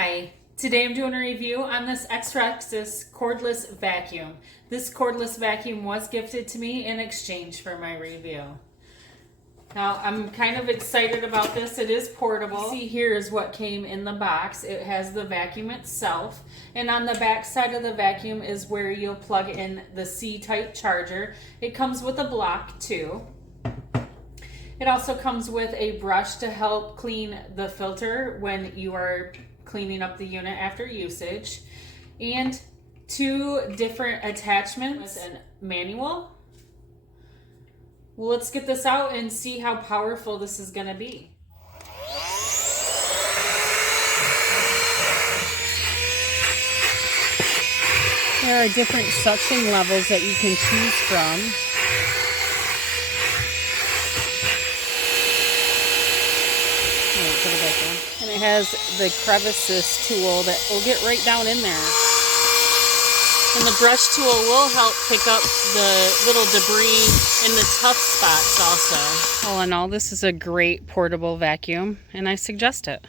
Hi, today I'm doing a review on this XREXS cordless vacuum. This cordless vacuum was gifted to me in exchange for my review. Now I'm kind of excited about this. It is portable. You see here is what came in the box. It has the vacuum itself, and on the back side of the vacuum is where you'll plug in the C-type charger. It comes with a block too. It also comes with a brush to help clean the filter when you are cleaning up the unit after usage, and two different attachments and manual. Well, let's get this out and see how powerful this is going to be. There are different suction levels that you can choose from. And it has the crevices tool that will get right down in there. And the brush tool will help pick up the little debris in the tough spots also. All in all, this is a great portable vacuum, and I suggest it.